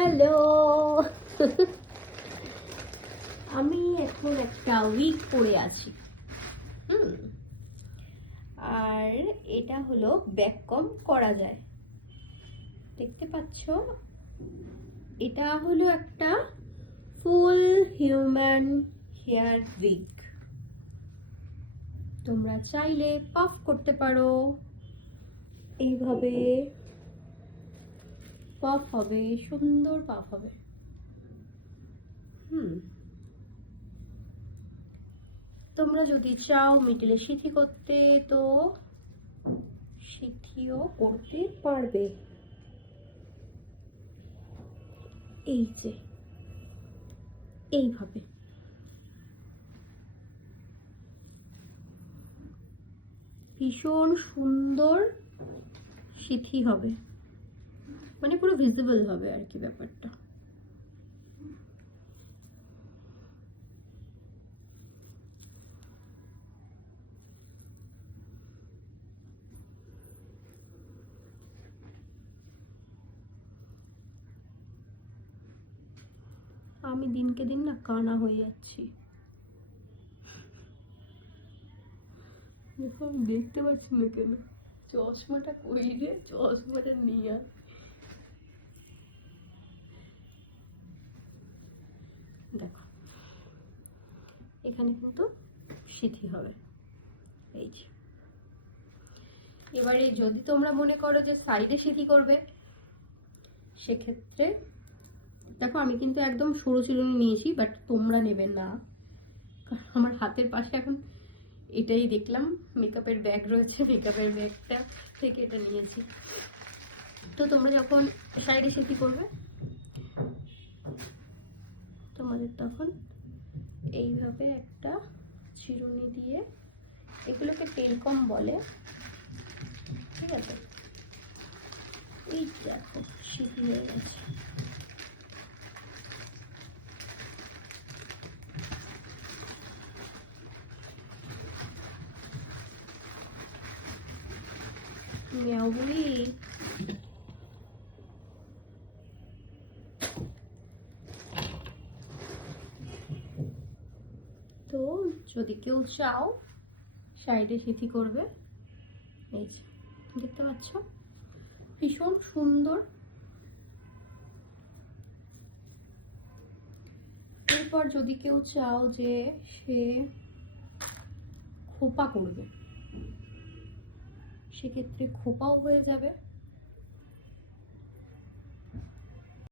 Hello. আমি এখন একটা উইগ পরে আছি। আর এটা হলো ব্যাক কম করা যায়, দেখতে পাচ্ছ। এটা হলো একটা ফুল হিউম্যান হেয়ার উইগ। তোমরা চাইলে পাফ করতে পারো, এইভাবে পাফ হবে, সুন্দর পাফ হবে। তোমরা যদি চাও মিডলে সিথি করতে তো সিথিও করতে পারবে। এই যে এইভাবে ভীষণ সুন্দর সিথি হবে, মানে পুরো ভিজিবল হবে আর কি ব্যাপারটা। আমি দিনকে দিন না কানা হয়ে যাচ্ছি, দেখতে পাচ্ছি না কেন। চশমাটা কই রে, চশমাটা নিয়ে আয়। দেখো এখানে কিন্তু সিথি হবে, এই যে। এবারে যদি তোমরা মনে করো যে সাইডে সিথি করবে, সেক্ষেত্রে দেখো আমি কিন্তু একদম সরু চিরুনি নিয়েছি, বাট তোমরা নেবে না। আমার হাতের পাশে এখন এটাই দেখলাম, মেকআপের ব্যাগ রয়েছে, মেকআপের ব্যাগটা থেকে এটা নিয়েছি। তো তোমরা যখন সাইডে সিথি করবে, তোমাদের তখন এইভাবে একটা চিরুনি দিয়ে, এগুলোকে টেলকম বলে, ঠিক আছে। এই দেখো সিথি হয়ে গেছে। মিয়াউই। তো যদি কেউ চাও সাইডে সিথি করবে, এই যে দেখতে পাচ্ছ ভীষণ সুন্দর। এরপর যদি কেউ চাও যে সে খোপা করবে, সেক্ষেত্রে খোপাও হয়ে যাবে।